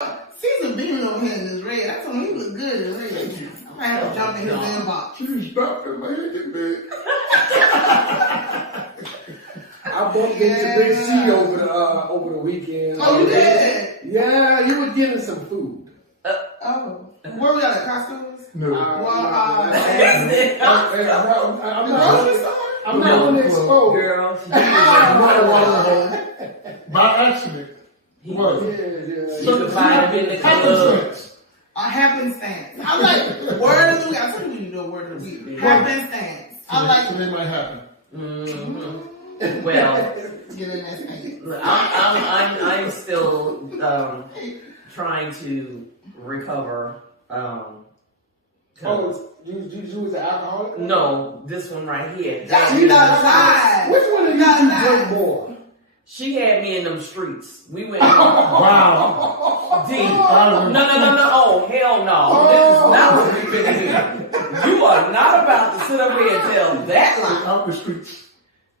Caesar beaming over here in this red. I told him he looked good in red. I might have to jump in his inbox. You stopped him, man. Get big. I bumped into Big C over the weekend. Oh, you did? Yeah, you were getting some food. Oh. Where we at Costco's? No. I'm not going to expose. Girl, By accident. What? Yeah. you can find him in the club. A happenstance. I'm like, word of the week. I told you you do a word of the week. Happenstance. I'm like, So they might happen. Mm-hmm. Well, get in that thing. I'm still trying to recover. You was an alcoholic? No, this one right here. You not lying. Which one of you drink more? She had me in them streets. We went Wow. deep. No. Oh, hell no. This is not what we've been doing. You are not about to sit up here and tell that lie. Out the streets.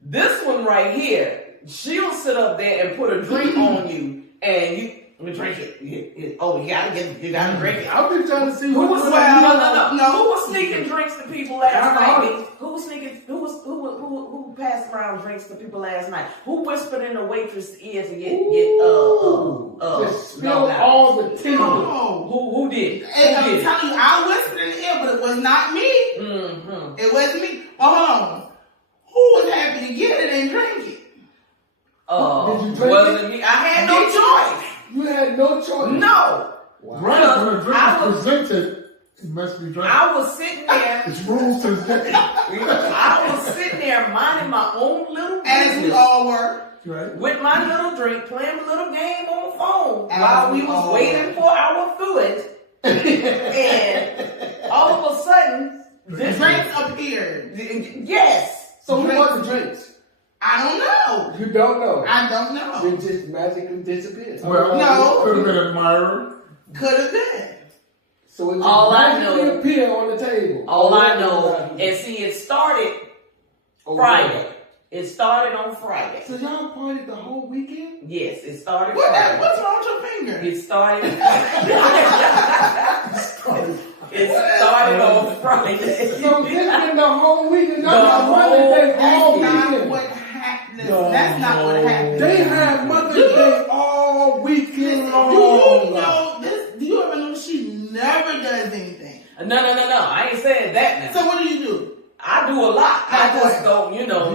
This one right here, she'll sit up there and put a drink on you, and you drink it. You gotta drink it. I've been trying to see Who was No. Who was sneaking drinks to people last night? Who was sneaking? Who passed around drinks to people last night? Who whispered in the waitress' ear to get just spill all the tea. Oh. Who did? And I'm telling you, I whispered in the ear, but it was not me. Mm-hmm. It wasn't me. Well, hold on. Who was happy to get it and drink it? Did you drink wasn't me. I had no choice. You had no choice. No. Wow. Right, when a drink is presented, it must be drank. I was sitting there. It's rules to the game. I was sitting there minding my own little As we business all were. Right? with my little drink, playing a little game on the phone As while we we was all waiting for our food. And all of a sudden, this Drinks appeared. yes. So who bought the drinks? I don't know. You don't know. I don't know. They just magically disappeared. Well, No. could have been an admirer. Could have been. So it just All I magically know- appeared on the table. All I know, and see, it started Oh, Friday. It started on Friday. So y'all partied the whole weekend? Yes, it started What's Friday. wrong with your finger? It started. It started on Friday. So this been the whole weekend. The Y'all got Mother's Day all That's not weekend. what happened. That's not what happened. They had Mother's Day all weekend long. Do you know this? Do you ever know she never does anything? No. I ain't saying that now. So what do? I do a lot. I Like just what? go,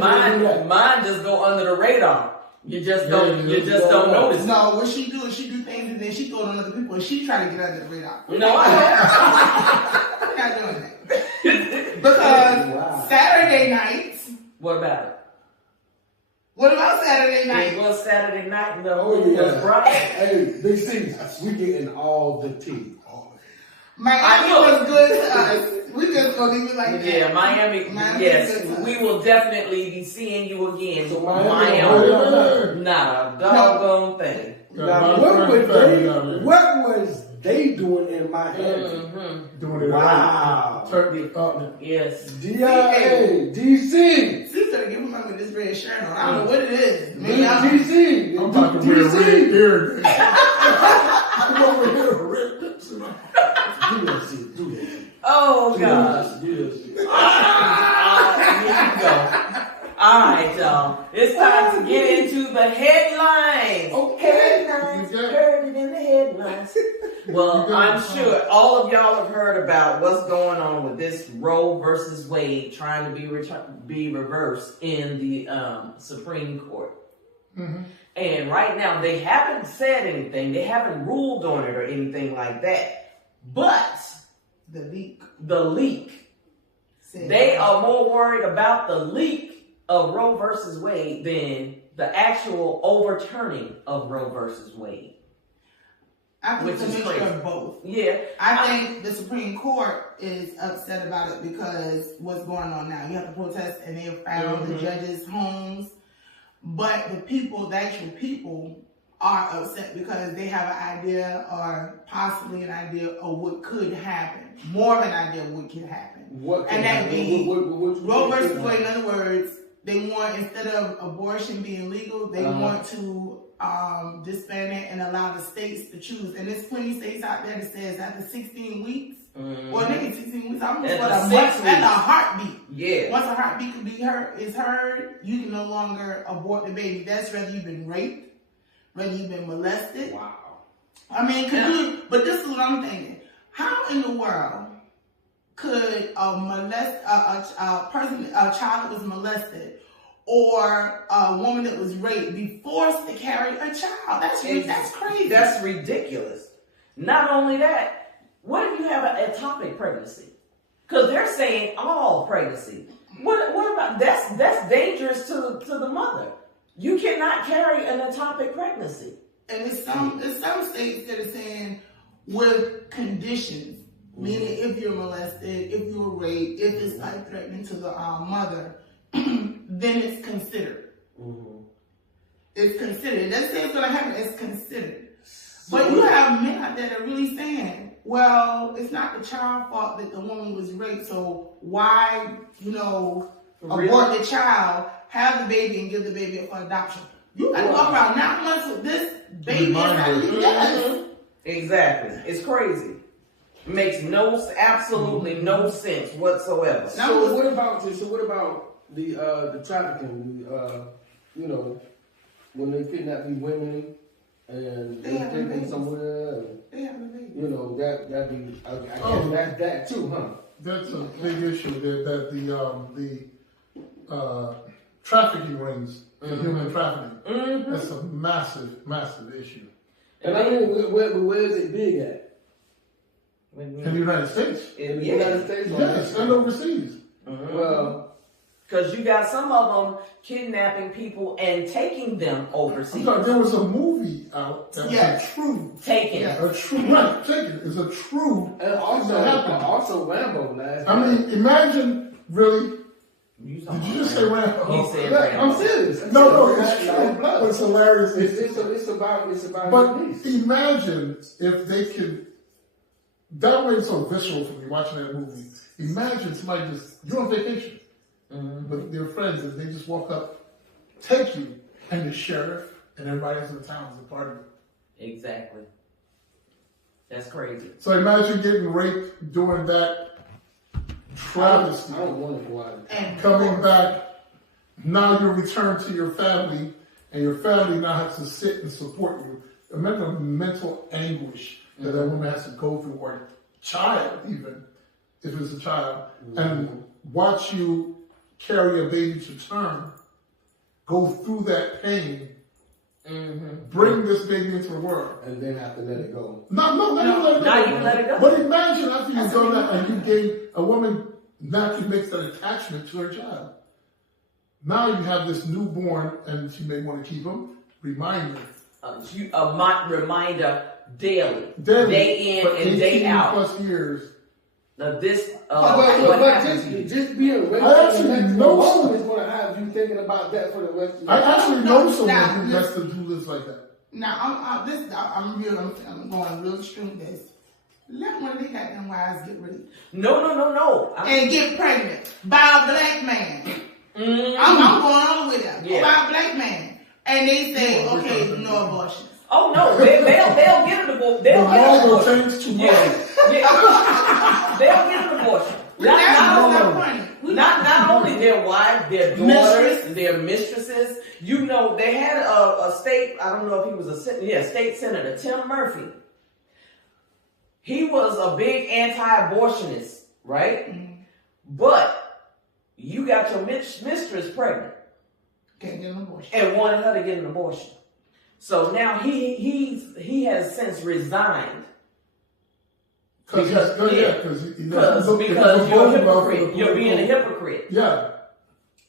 mine just go under the radar. You just don't notice. No, what she do is she do things and then she throw it on other people and she try to get under the radar. You know, I We're not doing that. Because Wow. Saturday nights. What about it? What about Saturday It night? was Saturday night and the Oh, moon yeah. was bright. Hey, Big C, we getting all the tea. Miami I know. was good to us. We just gonna leave it like that. Yeah, Miami. Miami Yes, was good to we us. will definitely be seeing you again. So Miami, Miami- not a doggone thing. Now, what was they doing in Miami? Mm-hmm. Doing it Wow. right. Turn it up. Yes. DIA, DC, Sister, give him with this red shirt on. I don't know what it is. Maybe I'm DC, I'm about to wear red DC. ear. I'm over here with red lips. Do that shit, do that shit. Oh gosh. Do that shit. Here you go. All right, y'all. It's time to get into the headlines. Okay. Headlines. You got it. Heard it in the headlines. Well, You got I'm it. sure all of y'all have heard about what's going on with this Roe versus Wade trying to be reversed in the Supreme Court. Mm-hmm. And right now, they haven't said anything. They haven't ruled on it or anything like that. But the leak. the leak, Said they are more worried about the leak of Roe versus Wade than the actual overturning of Roe versus Wade. I think which it's a is mixture crazy. of both. Yeah. I think the Supreme Court is upset about it because what's going on now. You have to protest and they have found the judges' homes. But the people, the actual people, are upset because they have an idea or possibly an idea of what could happen. More of an idea of what could happen. What And that be what Roe versus Wade, in other words, they want, instead of abortion being legal, they want to disband it and allow the states to choose. And there's plenty of states out there that says after 16 weeks, well, maybe 16 weeks, almost what a month and a heartbeat. Yeah. Once a heartbeat can be heard, you can no longer abort the baby. That's whether you've been raped, whether you've been molested. Wow. I mean, but this is what I'm thinking. How in the world could a child that was molested or a woman that was raped be forced to carry a child? That's crazy. That's ridiculous. Not only that, what if you have an ectopic pregnancy? Because they're saying all pregnancy. What about that's dangerous to the mother. You cannot carry an ectopic pregnancy. And it's some states that are saying with conditions, meaning if you're molested, if you were raped, if it's life-threatening to the mother, then it's considered. It's considered. Let's say it's going to happen. It's considered. But you have men out there that are really saying, well, it's not the child's fault that the woman was raped, so why, abort the child, have the baby, and give the baby up for adoption? You got to walk around 9 months with this baby inside you. Yes. Exactly. It's crazy. Makes absolutely no sense whatsoever. So what about the trafficking? When they kidnap these women and they take them somewhere, that be that's that too, huh? That's a big issue that the trafficking rings, the human trafficking, that's a massive, massive issue. And I mean, where is it big at? In the United States. In the United States? Yes, and overseas. Well, because you got some of them kidnapping people and taking them overseas. I'm sorry, there was a movie out that was a true taken. A true right, taken. It's a true. And also Rambo last. I mean, imagine really. Did you just say Rambo? He said Rambo. I'm serious. No, it's true. It's hilarious. It's about. But imagine if they could. That way, it's so visceral for me watching that movie. Imagine somebody you're on vacation with their friends, and they just walk up, take you, and the sheriff and everybody else in the town is a part of it. Exactly. That's crazy. So imagine getting raped during that travesty. I don't want to go out. And coming back, now you're returned to your family, and your family now has to sit and support you. Remember the mental anguish that that woman has to go through, or a child even, if it's a child, and watch you carry a baby to term, go through that pain, bring this baby into the world. And then have to let it go. No, Now you let it go. But imagine after you've done that and you gave a woman naturally makes that attachment to her child. Now you have this newborn, and she may want to keep him. Reminder. Reminder daily, day in and day out. Plus years. But just being raped I actually know alone is going to have you thinking about that for the rest of your life. I actually know someone who lives like that. Now, I'm going real extreme with this. Let one of these goddamn wives get raped. No. And get pregnant by a black man. I'm going all the way there. Yeah. By a black man. And they say, okay, no abortions. Oh no, they'll get an abortion. They'll get an abortion. Change too much. Yeah. They'll get an abortion. Not only their wives, their daughters, their mistresses. They had a state. I don't know if he was state senator, Tim Murphy. He was a big anti-abortionist, right? But you got your mistress pregnant. Can't get an abortion. And wanted her to get an abortion. So now he has since resigned. Because you're a hypocrite. You're being a hypocrite. Yeah.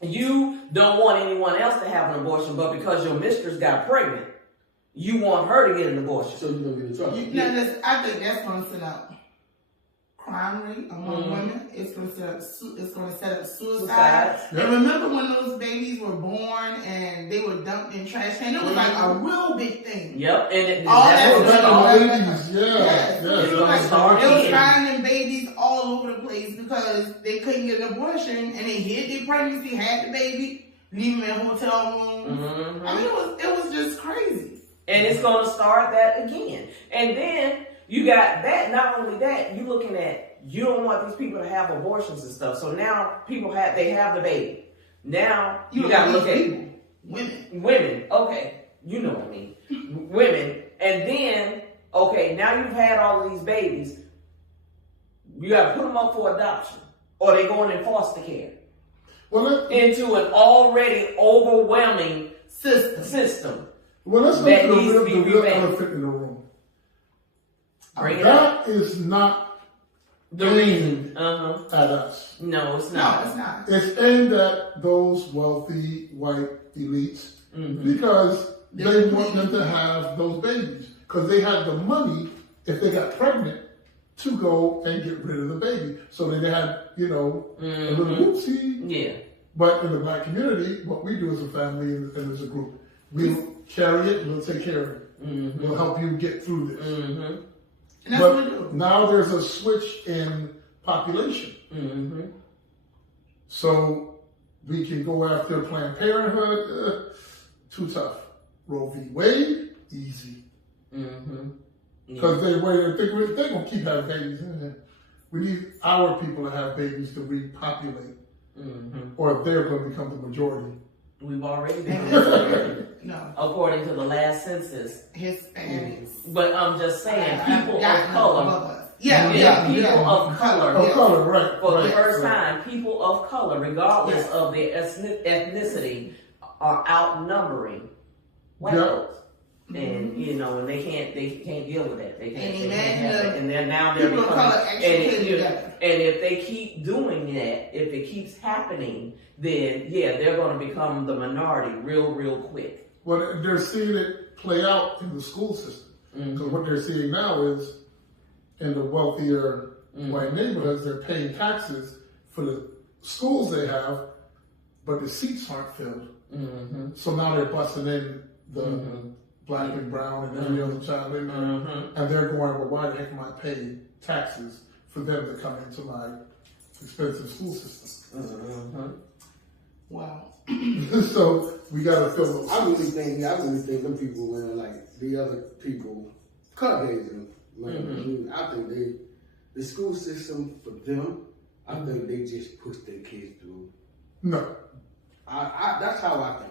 You don't want anyone else to have an abortion, but because your mistress got pregnant, you want her to get an abortion. So you're going to get in trouble. I think that's going to set up crime rate among women. It's going to set up suicide. Yeah. And remember when those babies were born and they were dumped in trash cans? It was like a real big thing. Yep. And all that babies. It was finding babies all over the place because they couldn't get an abortion and they hid their pregnancy, had the baby, leave them in hotel rooms. I mean, it was just crazy. And it's going to start that again. And then you got that. Not only that, you looking at, you don't want these people to have abortions and stuff. So now they have the baby. Now you got to look at people. Women. Okay. You know what I mean. Women. And then, okay, now you've had all of these babies. You got to put them up for adoption. Or they going in foster care. Well, into an already overwhelming system. Well, let's look at the real elephant in the room. That is not the reason at us. No, it's not. No, it's not. It's aimed at those wealthy white elites because they want them to have those babies because they had the money if they got pregnant to go and get rid of the baby. So they had, a little whoopsie. Yeah. But in the black community, what we do as a family and as a group, we'll carry it and we'll take care of it. We'll help you get through this. And that's but what we do. Now there's a switch in population. So we can go after Planned Parenthood, too tough. Roe v. Wade, easy. Because they're going to keep having babies. We need our people to have babies to repopulate. Or they're going to become the majority. We've already been no. According to the last census. Hispanics. But I'm just saying, people of color. People of color. Of color, right. For the first time, people of color, regardless of their ethnicity, are outnumbering white folks. And and they can't deal with that. They can't have it. And then now they're becoming and if they keep doing that, if it keeps happening, then they're going to become the minority real quick. Well, they're seeing it play out in the school system. Because what they're seeing now is in the wealthier white neighborhoods, they're paying taxes for the schools they have, but the seats aren't filled. So now they're busting in the black and brown and every other child in there. And they're going, well, why the heck am I paying taxes for them to come into my expensive school system? Wow. So we got to fill those. I really think them people, man, like the other people, Caucasian, man, I think the school system for them, I think they just push their kids through. No. That's how I think.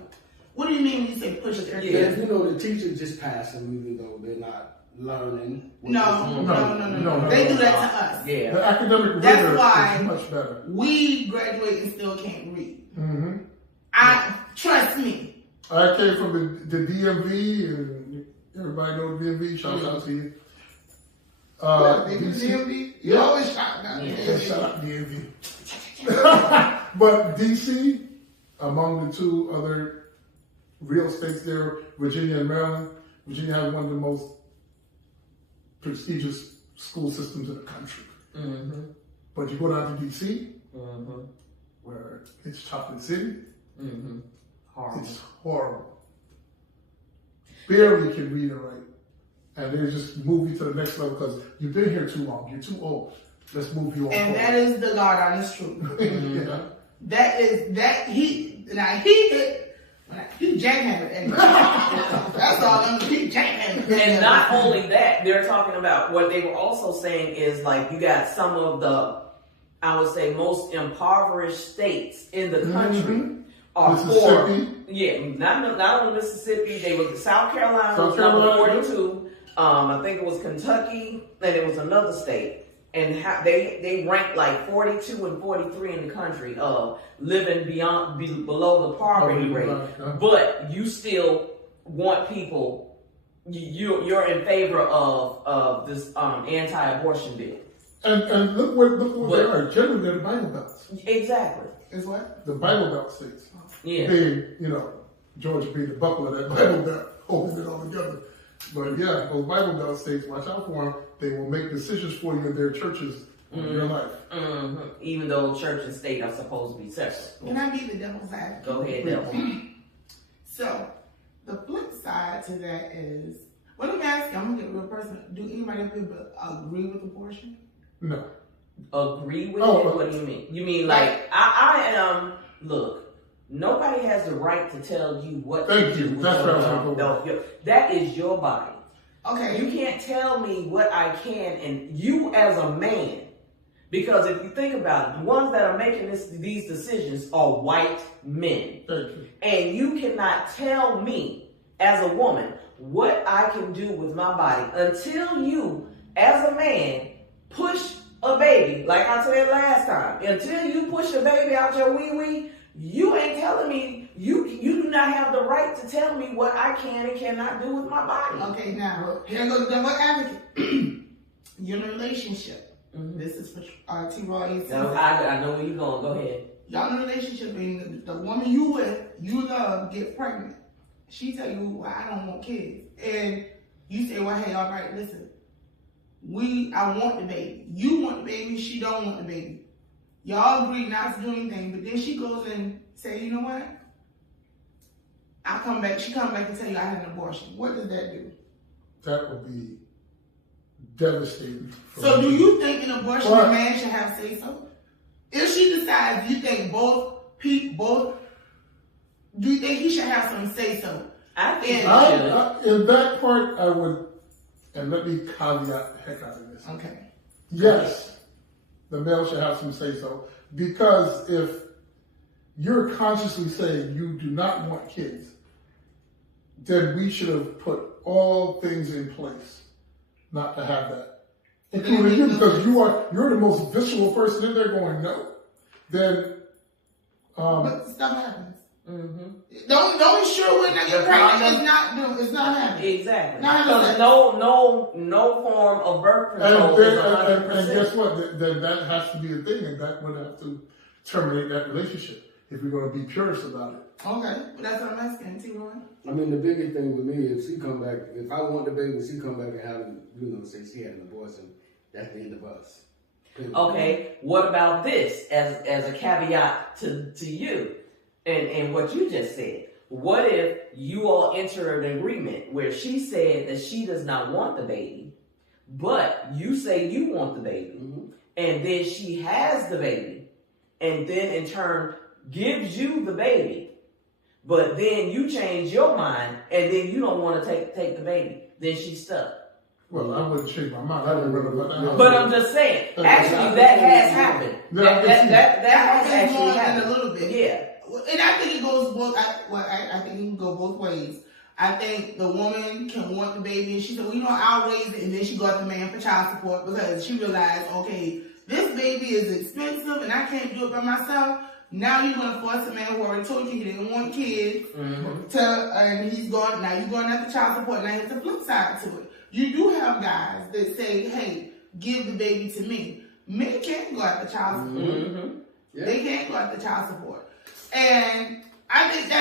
What do you mean when you say push their kids? The teachers just pass them even though they're not learning. No. They do that to us. Yeah. The academic rigor is much better. We graduate and still can't read. Trust me. I came from the DMV, and everybody knows DMV. Shout out to you. DMV? You always shout out DMV. Shout out DMV. But DC, among the two other real states there, Virginia and Maryland, Virginia has one of the most prestigious school systems in the country. But you go down to DC, where it's Chocolate City, Horrible. it's horrible. Barely can read and write. And they just move you to the next level because you've been here too long. You're too old. Let's move you on. And that is the God honest truth. Yeah. He jackhammered. That's all. He jackhammered. And not only that, they're talking about what they were also saying is like you got some of the, I would say, most impoverished states in the country are poor. Not only Mississippi. They were South Carolina was number 42. I think it was Kentucky, and it was another state. And they ranked like 42 and 43 in the country of living below the poverty rate. But you still want people. You're in favor of this anti-abortion bill. And look where they are. Generally, they're the Bible Belts. Exactly. Is what? The Bible Belt states. Yeah. Being, Georgia being the buckle of that Bible Belt, holding it all together. But yeah, those Bible Belt states, watch out for them. They will make decisions for you in their churches in your life. Even though church and state are supposed to be separate. Can I be the devil's advocate? Go ahead, devil. So, the flip side to that is, well, let me ask you, I'm going to get a real person. Do anybody agree with abortion? No. Agree with it? What do you mean? You mean like, I am, look, Nobody has the right to tell you what Thank to you. do. with That's your what I was body. gonna go No, that is your body. Okay. You can't tell me what I can, and you as a man, because if you think about it, the ones that are making these decisions are white men. Thank you. And you cannot tell me as a woman what I can do with my body until you, as a man, push a baby, like I said last time. Until you push a baby out your wee-wee, you ain't telling me, you do not have the right to tell me what I can and cannot do with my body. Okay, now, here goes the devil advocate. You're in a relationship. This is for T-Roy. I know where you're going. Go ahead. Y'all in a relationship, and the woman you love, get pregnant. She tell you, well, I don't want kids. And you say, well, hey, all right, listen. I want the baby. You want the baby, she don't want the baby. Y'all agree not to do anything, but then she goes and say, you know what? She come back and tell you I had an abortion. What does that do? That would be devastating. So do you think an abortion Well, man should have say so? If she decides, you think do you think he should have some say so? I think in that part, I would, and let me caveat the heck out of this. Okay. Yes, the male should have some say so, because if you're consciously saying you do not want kids, then we should have put all things in place not to have that, including you, because you're the most visceral person in there going no. Then, but stuff happens. Don't be sure when I get pregnant. It's not happening. Exactly. Not Because no form of birth control is 100%. And guess what? Then that has to be a thing, and that would have to terminate that relationship if we're going to be purist about it. Okay, that's what I'm asking, T-Roy. I mean, the biggest thing with me, if she come back, if I want the baby, she come back and have, say she had an abortion, that's the end of us. Okay, what about this as a caveat to you and what you just said? What if you all enter an agreement where she said that she does not want the baby, but you say you want the baby, and then she has the baby, and then in turn gives you the baby, but then you change your mind and then you don't want to take the baby, then she's stuck. Well, I wouldn't change my mind. I would rather. But I'm just saying, actually, that has happened. That has actually happened a little bit. Yeah. And I think it goes both. I think it can go both ways. I think the woman can want the baby, and she said, well, I'll raise it, and then she got the man for child support because she realized, okay, this baby is expensive, and I can't do it by myself. Now you're gonna force a man who already told you he didn't want kids and he's going. Now you're going after child support. Now here's the flip side to it. You do have guys that say, hey, give the baby to me. Men can't go after child support. Yeah. They can't go after child support. And I think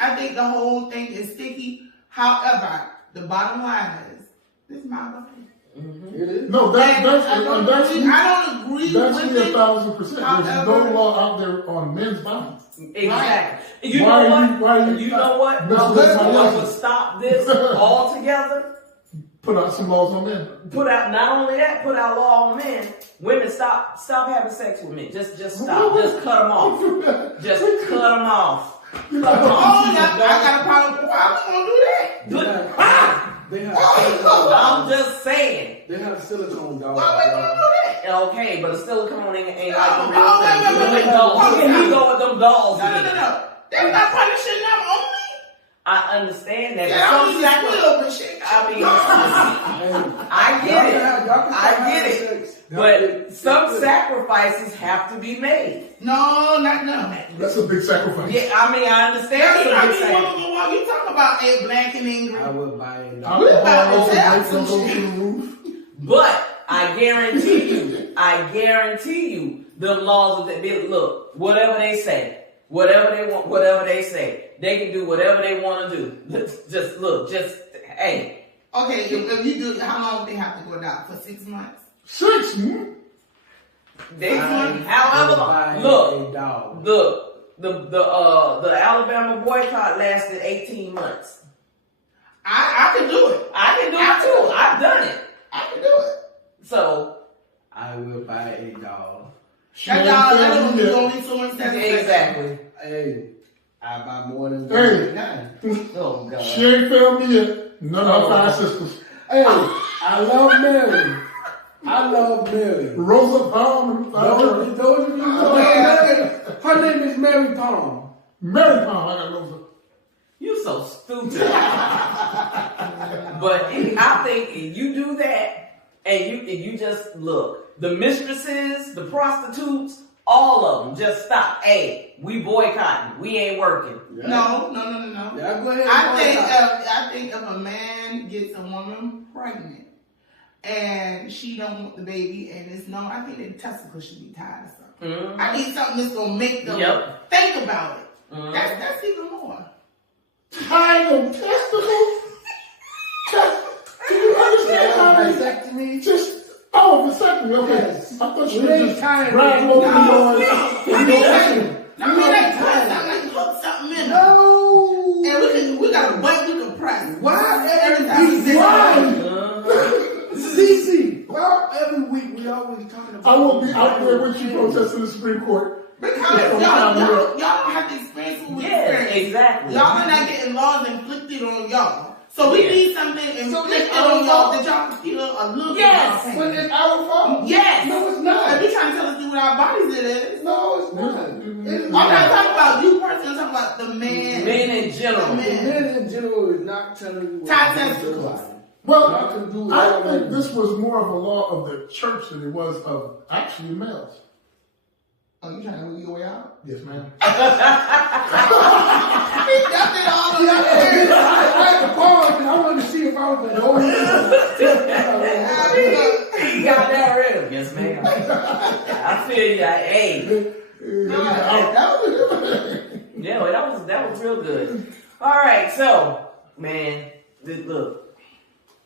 I think the whole thing is sticky. However, the bottom line is, this is my body. It is. No, I don't agree that's with me it. 1,000%. There's However, no law out there on men's bodies. Exactly. You Why know are what? you- why are you You know what? not- What would stop this altogether? Put out some laws on men. Put out not only that, put out law on men. Women, stop having sex with men. Just stop. Just cut them off. Just cut them off. Cut them off. I got a problem. Why am I gonna do that? They have I'm just saying. They have silicone dogs. Why am I gonna do that? Okay, but a silicone ain't like the Oh, real thing. wait. Them dolls. Okay. Here you go with them dolls. No. again. That's not punishing them only. I understand that. Yeah, But I'm some just sacrifice. but shit. I mean, I get it. I get it. But some sacrifices have to be made. No, not none. That's a big sacrifice. Yeah, I mean, I understand some big sacrifices. You talking about Ed Black and Ingrid? I would buy it. Alcohol We about to rates will tell go some through the roof. But I guarantee you, the laws of the look, whatever they say, whatever they want, whatever they say, they can do whatever they want to do. Hey. Okay, if you do, how long do they have to go down? For 6 months? 6 months? However long. Look, the Alabama boycott lasted 18 months. I can do it. I can do it too. I've done it. I can do it. So I will buy a dog. That dog, that will be only so much satisfaction. exactly. Hey, I buy more than Hey. nine. Oh God. She ain't failed me yet. None of my 5 sisters. Hey, I love Mary. I love Mary. Rosa Palm. Those of you know her name is Mary Palm. Mary Palm. I got Rosa. You so stupid. But I think if you do that, and you just look, the mistresses, the prostitutes, all of them just stop. Hey, we boycotting. We ain't working. Yeah. No. Yeah, go ahead. I think if a man gets a woman pregnant and she don't want the baby and it's no, I think the testicles should be tied or something. Mhm. I need something that's gonna make them think about it. Mhm. That's even more. Tying of testicles? Do you understand how they vasectomy. just vasectomy? Okay. Yes. I thought you We were ain't just tying grabbing it. over No. the I mean, like put something, like hook something in them. No. And we got a butt you can press. Why Every time we say Why? Cece. Well, every week we always talking about. I will be out there with you protesting the Supreme Court. Because Yeah, y'all don't have the experience what we Yes, experience. exactly. Y'all are not getting laws inflicted on y'all. So we need something inflicted on y'all that y'all can feel a little Yes. bit. But it's our fault. Yes. No, it's If not. you're trying to tell us to do with our bodies, it is. No, it's not. I'm I'm not talking about you personally. I'm talking about the man. Men in general. The men. Men in general is not telling you what Tie to do with your testicles. body. Well, Y'all can do I whatever think you this was more of a law of the church than it was of actually males. Oh, you trying to move your way out? Yes, ma'am. He dumped it all on I the had to pause because I wanted to see if I was the only He got that ready. Yes, ma'am. I feel you. Hey. Yeah, that was real good. All right, so man, look,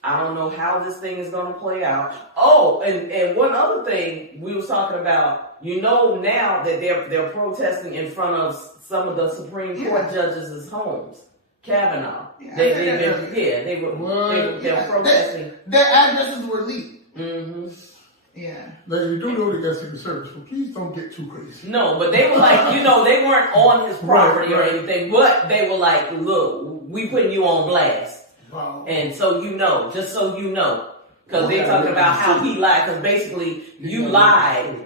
I don't know how this thing is gonna play out. Oh, and one other thing we was talking about. You know now that they're protesting in front of some of the Supreme Court judges' homes. Kavanaugh. They were protesting. Their addresses were leaked. Mm-hmm. Yeah. Now, you do know they got Secret Service, but please don't get too crazy. No, but they were like, they weren't on his property Right. or anything, but they were like, look, we putting you on blast. Wow. And so just so you know, because they're talking about how he lied, because basically you lied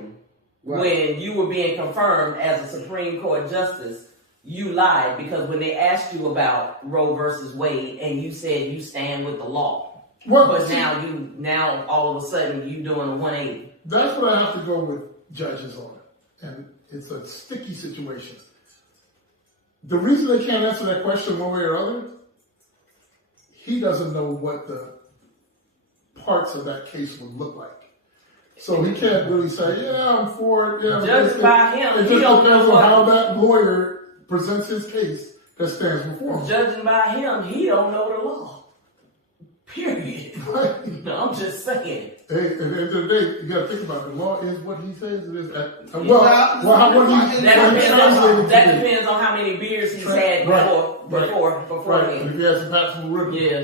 when you were being confirmed as a Supreme Court justice. You lied because when they asked you about Roe versus Wade and you said you stand with the law, Well, but see, now all of a sudden you doing a 180. that's what I have to go with judges on. And it's a sticky situation. The reason they can't answer that question one way or other, he doesn't know what the parts of that case would look like. So he can't really say, yeah, I'm for it. Yeah, Judged by him, it he just don't depends know on what- how that lawyer presents his case that stands before him. Judging by him, he don't know the law. Period. Right? No, I'm just saying. Hey, at the end of the day, you got to think about it. The law is what he says it is. What he That translated depends on how many beers he's had before. Right. And if he has some Pabst Blue Ribbon. Yeah.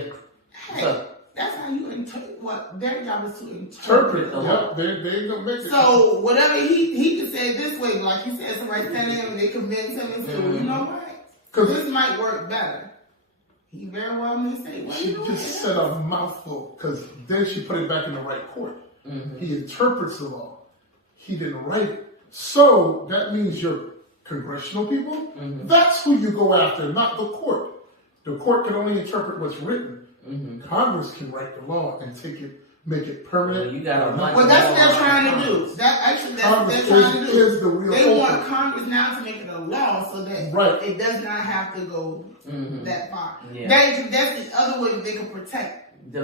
Hey, that's how you interpret what their job is to interpret. Interpret. Yep. They ain't gonna make it. So whatever he can say it this way, like he said, somebody stand him and they convince him and say, well, you know what? 'Cause This might work better. He very well may say, what she you doing? just said a mouthful because then she put it back in the right court. Mm-hmm. He interprets the law. He didn't write it. So that means your congressional people, Mm-hmm. that's who you go after, not the court. The court can only interpret what's written. Mm-hmm. Congress can write the law and make it permanent. Well, you got a bunch Well, that's what they're trying to do. That's what Congress they're trying to do. is the real They culprit. want Congress now to make it a law so that Right. it does not have to go Mhm. that far. Yeah. That's the other way they can protect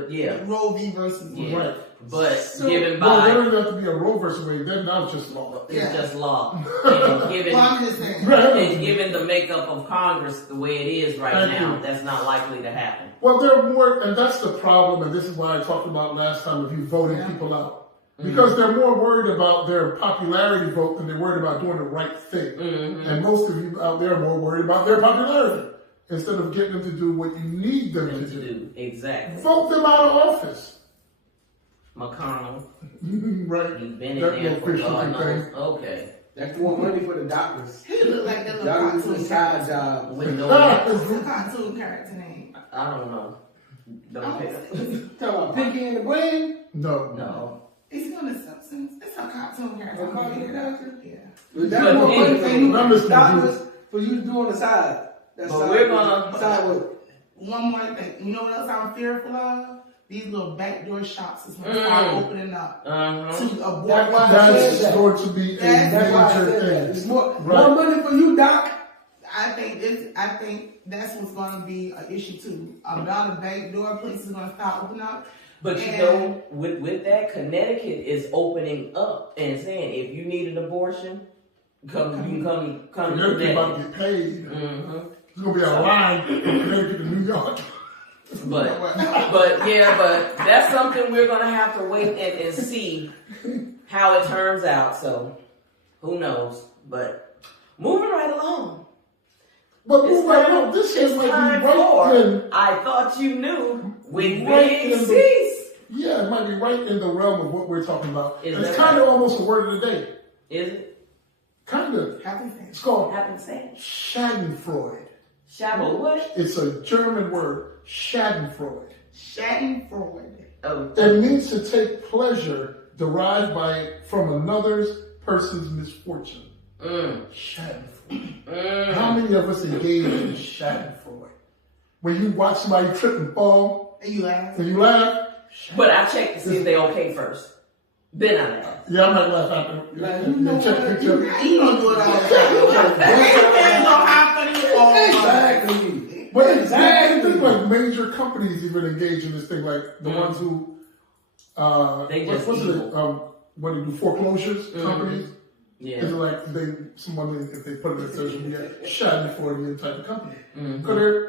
Yeah. Roe v. versus Wade. Yeah. Right. But given Well, there by doesn't have to be a Roe versus Wade. Then now it's just law. it's Yeah. just law. And given Well, I'm just saying. and given the makeup of Congress the way it is right Thank now, you. that's not likely to happen. Well, there are more, and that's the problem, and this is why I talked about last time of you voting people out. Because they're more worried about their popularity vote than they're worried about doing the right thing. Mm-hmm. And most of you out there are more worried about their popularity instead of getting them to do what you need them to do. Exactly. Vote them out of office. McConnell, Right. he's been in That there little for fish God looking knows. thing. Okay. That's more money for the doctors. He look like that little Doctors cartoon with side character. job. With no, What's the cartoon character name? I don't know. Don't pick up. Talking about Pinky and the Brain? No. No. Is he on the Simpsons? It's a cartoon character. A cartoon character? Yeah. But that's But more money for you I'm listening to doctors for you to do on the side. That's But side we're gonna- side work. One more thing. You know what else I'm fearful of? These little backdoor shops is going to start opening up Uh-huh. to abort That's why I That's said that. going to be a That's why I major said that. thing. It's more Right. money for you, Doc. I think that's what's going to be an issue too. About the backdoor places going to start opening up. But you And- know, with that, Connecticut is opening up and saying if you need an abortion, you can come to Everything about Connecticut. to get paid. Mm-hmm. There's gonna be a line from Connecticut to New York. But that's something we're gonna have to wait and see how it turns out. So who knows? But moving right along. But It's right time- now, this it's is like time right for in, I Thought You Knew with Right Big in the- C's. yeah, it might be right in the realm of what we're talking about. Is It's that kind right? of almost a word of the day. Is it? Kind of. Happy thing. It's called Happen saying. Schadenfreude. Shabba what? It's a German word, Schadenfreude. Schadenfreude. Oh, It means to take pleasure derived from another person's misfortune. Schadenfreude. How many of us engage in Schadenfreude? When you watch somebody trip and fall And you laugh. and you laugh, but I checked to see if they okay first. Then I laugh. yeah, I might laugh after. Like, you know check what? picture. You don't do it all the time. Depends on how funny you are. Exactly. But Exactly. I think like major companies even engage in this thing, like the ones who, They just what's evil. it? What do you do? Foreclosures companies. Yeah. Is it like someone if they put it in social media, Schadenfreude type of company Mm-hmm. because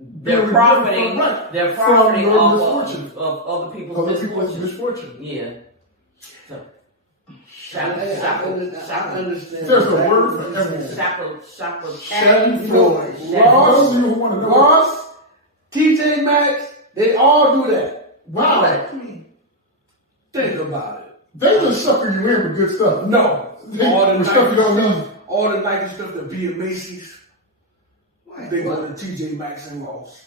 They're profiting. right, They're from profiting your off misfortune, of other people's other people's misfortune. misfortune. Yeah. So, I understand. There's a exactly word what for you're everything. saying. Schadenfreude. You know, For those of you who want to know, Ross, TJ Maxx, they all do that. wow, Think about it. they just sucker you in with good stuff. No. All the stuff you don't need. All the Nike stuff that be at Macy's, What? they go to TJ Maxx and Ross.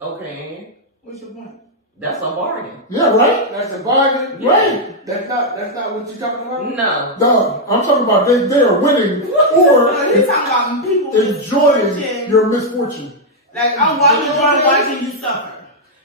Okay. What's your point? That's a bargain. Yeah, right. That's a bargain. Right. That's not what you're talking about. No. Dog, I'm talking about they are winning or No, you're talking about people enjoying misfortune. your misfortune. Like, I'm watching you suffer.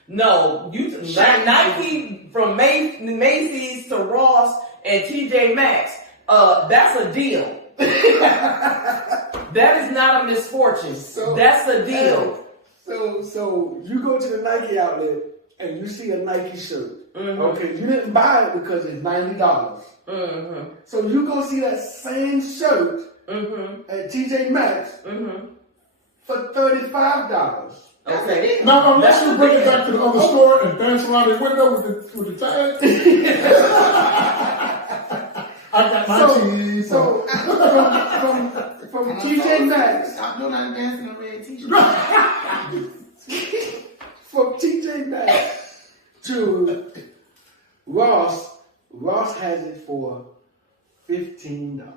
No. Nike from Macy's to Ross and TJ Maxx. That's a deal. That is not a misfortune. That's a deal. So you go to the Nike outlet and you see a Nike shirt. Okay, you didn't buy it because it's $90. So you go see that same shirt at TJ Maxx for $35. Okay. Now, unless That's you bring it the back to the other store and dance around the window with the tag. I got my teeth. So from TJ Maxx, Stop doing that dancing in a red t-shirt. from TJ Maxx to Ross has it for $15.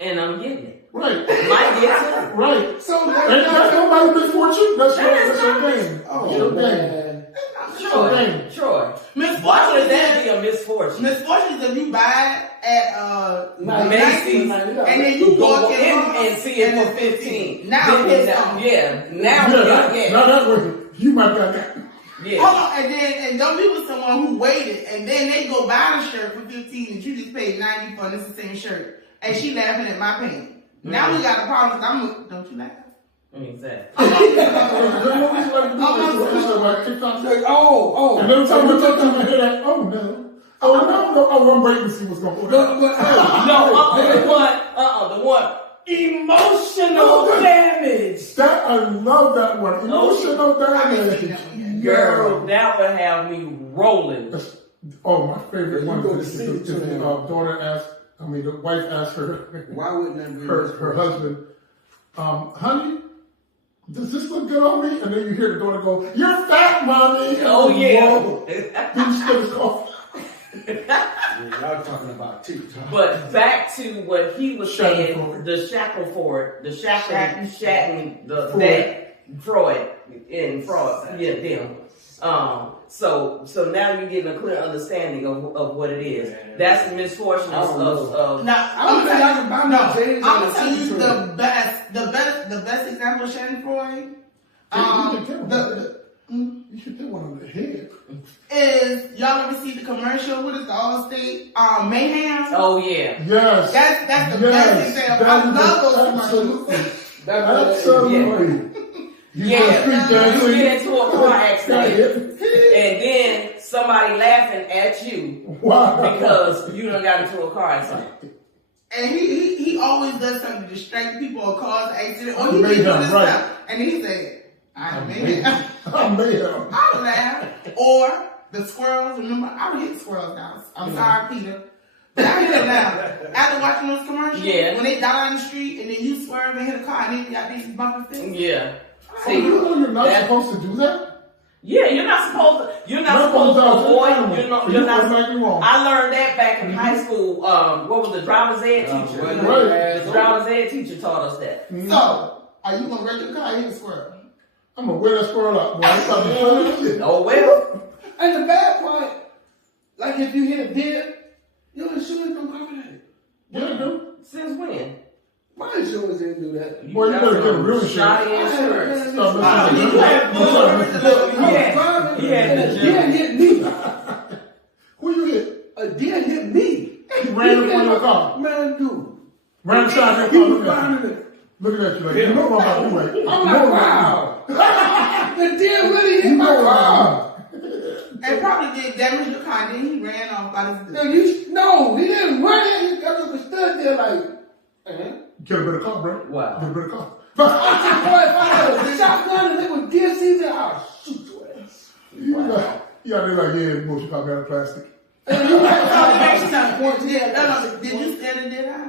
And I'm getting it. Right, Might get it. right. So And that's nobody's misfortune. That's your not- game. oh Your game. man, Troy. Why Misfortune would is that be a misfortune? misfortune is if you buy it at Macy's, and then you go And see it for 15. Now Then- it's on. yeah. Now we Yeah, got it. now that way, you might got that. Yeah. Hold on, and don't be with someone who waited, and then they go buy the shirt for 15, and you just paid 90 for, and it's the same shirt, and she laughing at my pain. Now we got a problem. 'Cause I'm like, don't you laugh? Exactly. Like TikTok. oh, And every time I hear that, oh no. Oh, I'm waiting to see what's going on. The one. Emotional damage. That, I love that one. Emotional I haven't seen damage. that one yet. Girl, that would have me rolling. Oh, my favorite You one go to is see the it too, man. the wife asked why wouldn't that be her husband, honey, does this look good on me? And then you hear the daughter go, you're fat, mommy. Oh, yeah. Whoa. Then you spit his coffee. Y'all talking about TikTok. But back to what he was saying, Shackelford. the Shackelford, the Shackling, Freud. that Freud and Freud, yeah, them. So now you're getting a clear understanding of what it is. That's the misfortunes of Now, I don't think I can buy no J's I'm on gonna a tell you t-shirt. the best example of Shannon Freud. You should get one on the head. Is y'all ever see the commercial? What is the Allstate Mayhem? oh yeah. Yes. That's the best example. I love those commercials. Absolutely. You Yeah, just street you dancing. get into a car accident Yeah. and then somebody laughing at you Wow. because you done got into a car accident. And he always does something to distract people or cause an accident. Or he Mayhem, keep doing this right. stuff. And then he say, I made it. I made him. I laugh. Or the squirrels, remember? I would hit squirrels now. I'm sorry, Peter. But I hit them now. After watching those commercials, Yeah. when they die on the street and then you swerve and hit a car and then you got these bumper things. Yeah. Oh, you know you're not that- supposed to do that? Yeah, you're not supposed to avoid, you're not, wrong. I learned that back in high school. What was the driver's ed teacher? right. The driver's ed teacher taught us that. So, are you going to wreck your car and hit a squirrel? I'm gonna wear that squirrel up, boy. That's how you funny shit. Oh well. And the bad part, like if you hit a deer, your insurance don't cover that. Yeah, dude. Since when? My insurance didn't do that. Boy, you better get a real Shoddy insurance. insurance. Stop Oh, listening you to had them. bull. Yeah. He had the a deer hit me. Who you hit? A deer hit me. He ran in your car. Man, dude. Ran inside He your was car. finding it. Looking at you like, you know what I'm about to do, right? I'm like, wow. The deer really hit You my know what car. And probably did damage your car. Then he ran off by his No, he didn't run it. He just stood there like, Get a better car, bro. Wow. Get a better car. Boy, if I had a shotgun and it was deer season, I'll shoot your ass. You out there like, yeah, bullshit car made out of plastic. And you like, oh, Did you stand and did I?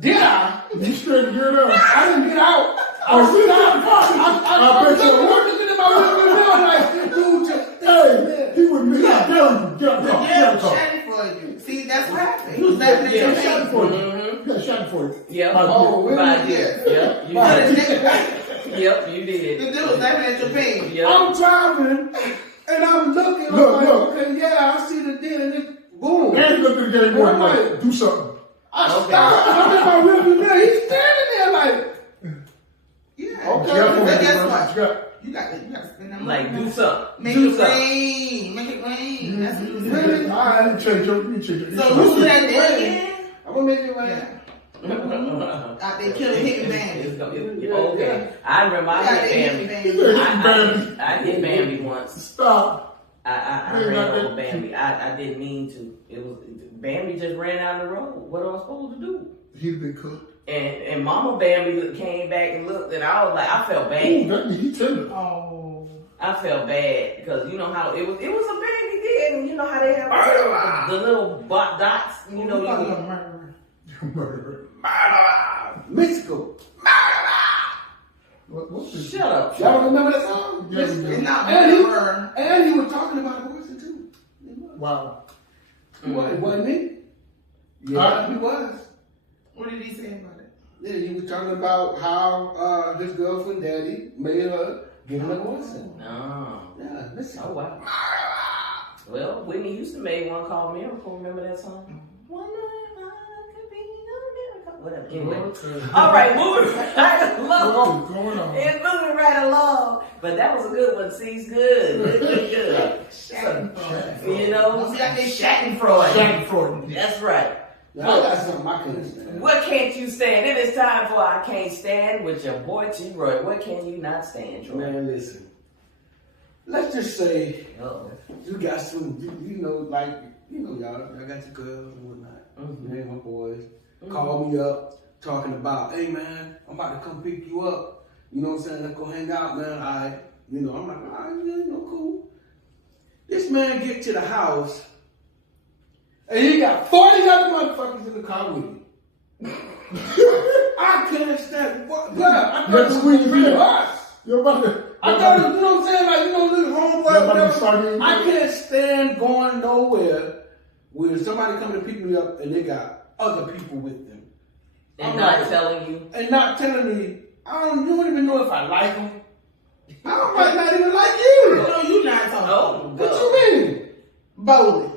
did I? You straight geared up. I didn't get out. I was Oh, down the car. I bet you was looking at my rear window like, dude, just Hey, he would me. I dare you. Get a car. Yeah, Get a car. Shannon for you. See, that's what happened. He was laughing at He your got shot face. for you. He got shot for you. Yep. Right Oh, there. really? Right there. Yep. You Right. did. Yep. You The did. dude was laughing at your face. Yep. I'm driving and I'm looking. I'm Look, like, look. okay, yeah, I see the deer and it, boom. And he looked at the game boy and like, do something. I Okay. stopped. I'm in my rear window. He's standing there like, Yeah. Okay. But guess bro. what? You got- You got to spend that Like money. do something. Make Do it something. rain. Make it rain. That's what you really? said. All right. You change your. So who's that dead again? I'm gonna make it right. Yeah. Out there killing hitting bandits. Okay. I remember I Out there hit hitting Bambi. bandits. I hit Bambi once. Stop. I Hey, ran not over that- Bambi. I didn't mean to. It was Bambi just ran down the road. What am I supposed to do? He'd been cooked. And Mama Bambi came back and looked, and I was like, I felt Ooh, bad. that means he tender. Oh. I felt bad because you know how it was. It was a baby deer, and you know how they have the little dots. You know, You call you, him a murderer. Murderer. Mexico. What's this? shut up. Y'all remember that song? Yeah, we do. It's not And he, murderer. and he was talking about a person too. Wow. It wasn't me. Yeah, he was. What did he say about it? Yeah, he was talking about how his girlfriend daddy made her give him a abortion. No. Yeah, listen. Oh wow. Well, Whitney Houston made one called Miracle. Remember that song? One night I could be a miracle. Whatever. Anyway. All right, moving right along. What's going on? It's moving right along. But that was a good one. C's good. Good. You know, Don't be out there shacking Schadenfreude. That's right. Now, I got something I couldn't stand. What can't you stand? It is time for I Can't Stand with your boy T. Roy. What can you not stand, Troy? Man, listen. Let's just say Uh-oh. you got some, you know, like, you know, y'all got your girls and whatnot. Mhm. Me and my boys call me up talking about, hey man, I'm about to come pick you up. You know what I'm saying? Let's go hang out, man. You know, I'm like, all right, yeah, you know, cool. This man get to the house and he got 40 other motherfuckers in the car with him. I can't stand what, bro. I thought Let's it was squeeze gonna be in. us. You're about to. I thought it was, you know what I'm saying? Like, you know, little homeboy, Yeah, but whatever. I'm sorry. I can't stand going nowhere when somebody come to pick me up and they got other people with them. And I'm not like- telling you. And not telling me, you don't even know if I like them. I might not even like you. No, you not talking. Oh, What God. you mean? Bowling.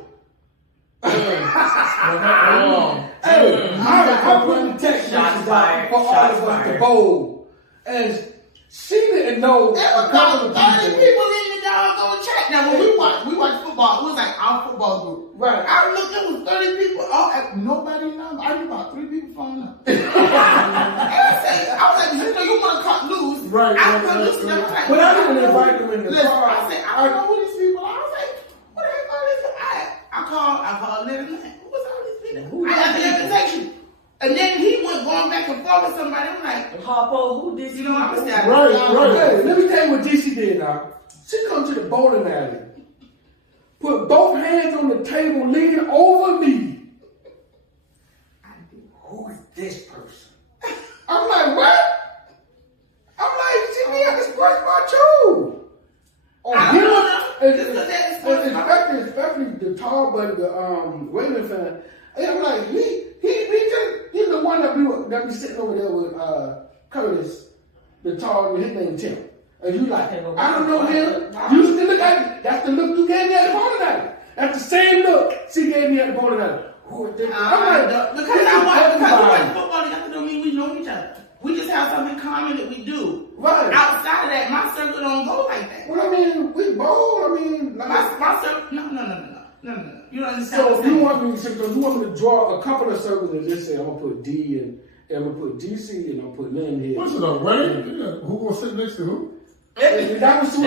Hey, I put the text Shots message fired. out for all Shots of us to fired. bowl. And she didn't know There a was couple about of 30 people. people in the doggone chat. Now, when we watch football, it was like our football group. Right. I looked, it was 30 people. Nobody knows. I knew about 3 people phone up. And I was like, you know, you want to cut loose. Right, I right, cut right, loose. And I was like, But I didn't invite them in the listen, car. I said, I don't know who these people are. I was like, what the heck are these people? I called Little Man. Who was all these people? I got the invitation. And then he was going back and forth with somebody. I'm like, Harpo, who did you know, I'm gonna stay Right, Hey, let me tell you what DC did now. She come to the bowling alley, put both hands on the table, leaning over me. Who is this person? I'm like, what? I'm like, she be at the sports bar too. Oh, I him, don't know. and- This is at the sports bar. especially the tall buddy, the Wayman fan. And I'm like, he's the one that be sitting over there with Curtis, the tall, his name Tim. And you like, I don't know him. You still look at it. That's the look you gave me at the bowling alley. That's the same look she gave me at the bowling alley. Who is this? I'm like, because this is I watch everybody. football, that don't mean we know each other. We just have something in common that we do. Right. Outside of that, my circle don't go like that. Well, I mean, we bowl. I mean, like, My circle, no. You don't understand what so I'm you saying. want me to draw a couple of circles and just say I'm gonna put D and I'm gonna put DC and I'm gonna put Lynn here. What's it a way? Who gonna sit next to who? And that was what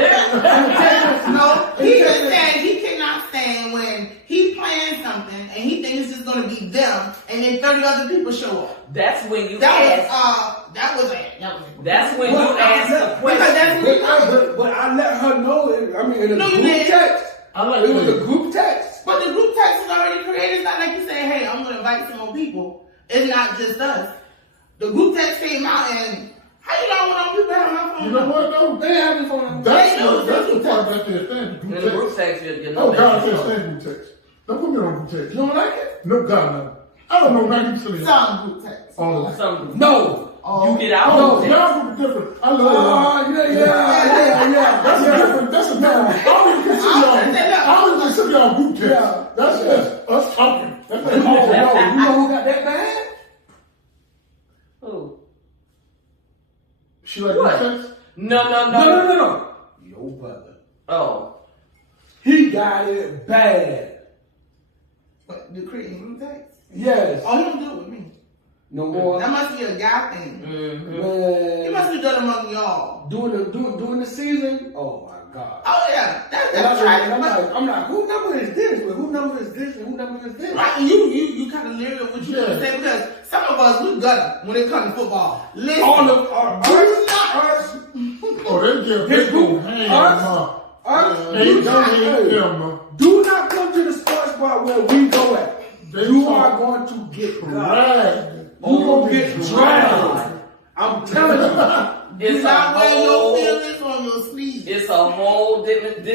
No, he just said he cannot stand when he plans something and he thinks it's just gonna be them, and then 30 other people show up. That's when you That ask. was it. That's when you ask the Because question. that's but I let her know it. I mean, in a No, you group didn't. text. I like It was a that. group text. But the group text is already created. It's not like you say, hey, I'm going to invite some more people. It's not just us. The group text came out, and how you know when people have my phone? You know what though? They have the phone number. That's They know the group part that they stand. In the group text, you know Oh God, I that. can't stand group text. Don't put me on group text. You don't like it? No God, no. I don't know 90% of y'all. Some group text. All of that. Some No. you get out No, of it. y'all group different. I love y'all. Yeah. That's a different. That's a different. I don't even consider y'all group text. Yeah. That's just us talking. That's Oh, no. You know who got that bad? Who? She like What? group text? No. Your brother. Oh. He got it bad. But the creating group text? Yes. Oh, he don't do it with me. No more. That must be a guy thing. Mm-hmm. It Man. must be done among y'all. During the season, oh my God. Oh, yeah. That's And right. I'm like, who number is this? But who number is this? And who number is this? Right, and you kind of leery of what you Yeah. gonna say, because some of us, we gut when it comes to football. Listen. All of our Do not- us, Oh, they give His people group. hands, Us. They don't hate them, Do not come to the sports bar where we go at. They You talk are going to get dragged. Right. You gonna get dragged. I'm telling you. Do It's not a wear your whole. feelings on your sleeve. It's a whole different.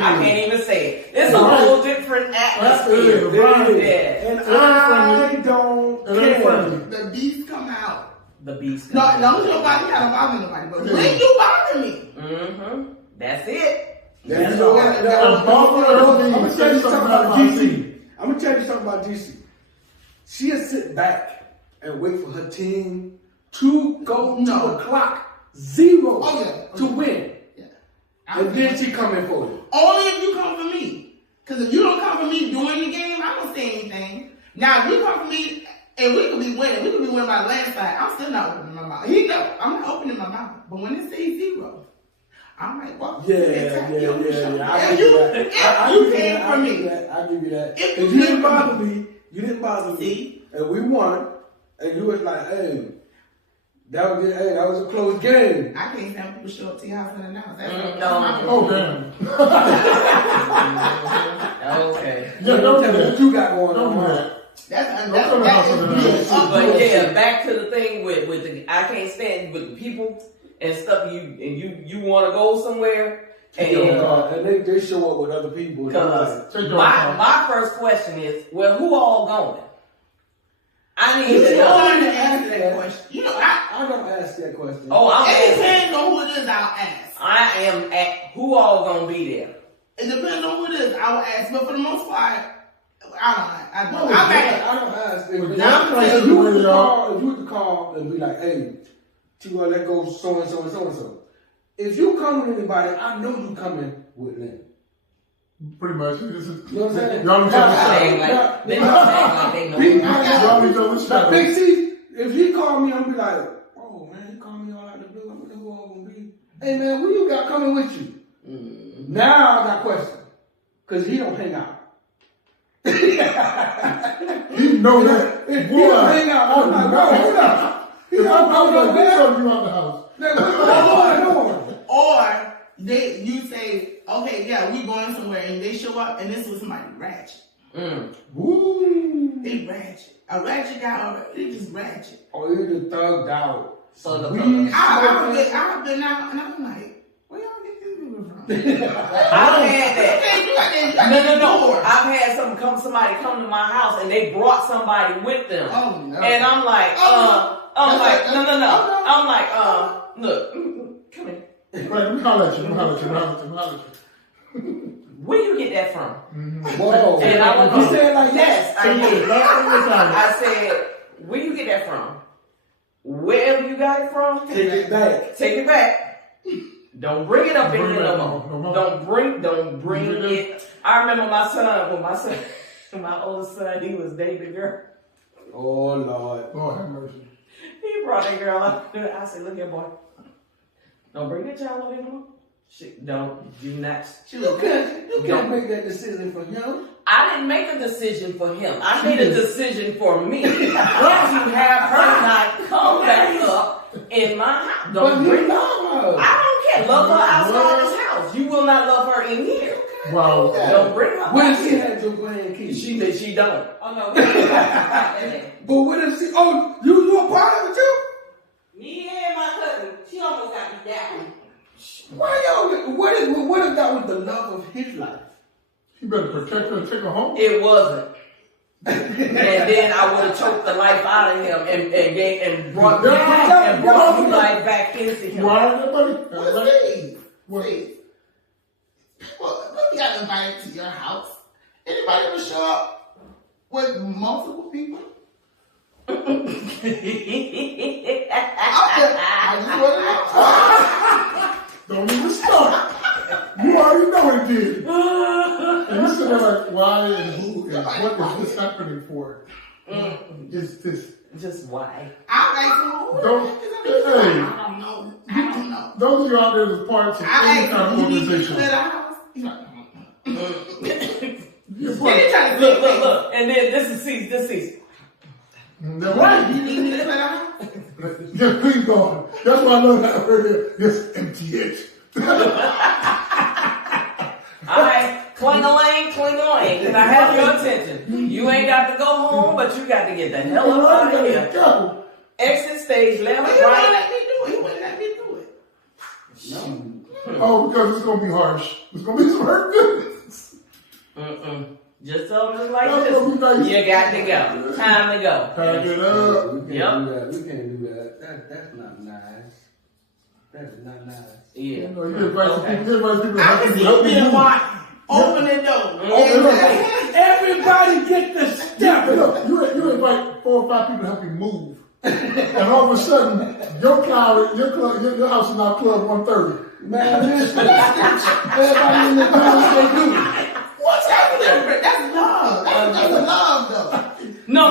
I can't even say it. It's a Right. whole different atmosphere. That's it, right. Yeah. And I don't It ain't care. friendly. The beast come out. The beast. No, nobody, I don't bother nobody, but when you bother me, Mm-hmm. That's it. That's all. all. I'm gonna tell you something about DC. DC. I'm gonna tell you something about DC. She'll sit back and wait for her team to go to No. the clock zero Oh, yeah. to win. yeah. And then she coming for it. Only if you come for me. Because if you don't come for me during the game, I don't say anything. Now, if you come for me, and we could be winning by the landslide, I'm still not opening my mouth. He know, I'm not opening my mouth. But when it says zero, I'm like, well, Yeah. If you I came for me, I give you that. If If you you came didn't for bother me, you didn't bother me. See? And we won. And you was like, hey, that was a close game. I can't stand people show up to your house and announce. No. Oh, damn. Okay. Yeah, don't do Tell me that. what you got going Don't do on. that. That is But yeah, back to the thing with the I can't stand with the people and stuff. You want to go somewhere. And they show up with other people. Because Take your time. my first question is, well, who all going? I need You to don't know. want to answer that question. You know, I don't ask that question. Oh, I'm it asking. depends on who it is. I'll ask. I am at who all gonna be there? It depends on who it is. I will ask, but for the most part, I don't. No, I'm asking. I don't ask. Well, If gas prices you the way were they are. if you were to call and be like, hey, T-Roy, let go so and so and so and so. If you come with anybody, I know you coming with them. Pretty much. This is, You know what I'm saying? y'all each other's Saying shadow. like they not saying like they know. People- Y'all each other's Now, shadow. Big C, if he call me, I'm be like, oh man, he called me all out of the blue. I wonder who all gonna be. Hey man, what you got coming with you? Now I got questions. Cause he don't hang out. He know that. If he Boy, don't hang out, I'm like, bro, hold up. He if don't I was know like, that. get something you out the house. What's going on? Or you say, okay, yeah, we going somewhere, and they show up, and this was somebody ratchet. Woo. They ratchet. A ratchet guy, or they just ratchet. Oh, he the thugged out. So the I've been out, and I'm like, where y'all get these people from? I've had that. Okay, you got that. No. I've had somebody come to my house and they brought somebody with them. Oh, no. And I'm like, no. I'm like, look, come here. Right, let me holler at you. Where you get that from? Whoa. And I went, You said like yes, I did. I I said, where you get that from? Wherever you got it from, Take it back. take it back. Don't bring it up in Bring here it no up, more. no more. Don't bring Bring it it. I remember my oldest son, he was dating a girl. Oh Lord. Lord have mercy. He brought that girl up. I said, look here, boy. Don't bring that child over here no more. Do not. You can't make that decision for him. I didn't make a decision for him. I made a decision for me. Once you have her not come back up in my house, don't bring her. I don't care. Love her outside this house. You will not love her in here. Wow. Don't bring her. What if she had your grandkids? She don't. Oh no. But what if she? Oh, you a part of it too? Me and my cousin, she almost got me down. Why y'all? What if that was the love of his life? You better protect her and take her home. It wasn't. And then I would have choked the life out of him and brought new life back into him. Why everybody? Well, Steve, What? Steve, people got invited to your house. Anybody ever show up with multiple people? I just want to know. Don't even start. You already know what it did. And you sit there like, why and who and what is this happening for? Is this? Just why? I'm like, Don't- I don't know. Those of you out there that's parts of any I kind of asked him, you need to organization. clear the house? He's like, You're He part- trying to say, Look. And then this is Cece. That's right, right. you need me to clear the house? Just please go. That's why I love that word here. Just empty it. Alright, cling-a-lang. Can I have your attention? You ain't got to go home, but you got to get the hell up out of here. Go. Exit stage left, But he wouldn't right. let me do it. He wouldn't let me do it. Oh, because it's gonna be harsh. It's gonna be some hurt feelings. Just tell them like That's gonna be this. nice. You got to go. Time to go. Pack it up. We can't Yep. do that. We can't do that. That's not nice. That is not nice. Yeah. You know, you invite some Okay. people. You invite people to I help can you. see Help you being you. watched. Open the door. Open the door. Everybody get the step. Look, you invite 4 or 5 people to help you move, and all of a sudden, your house is now Club 130. Man, listen. Everybody in the house they do. What's happening? That's love. That's love, though. No.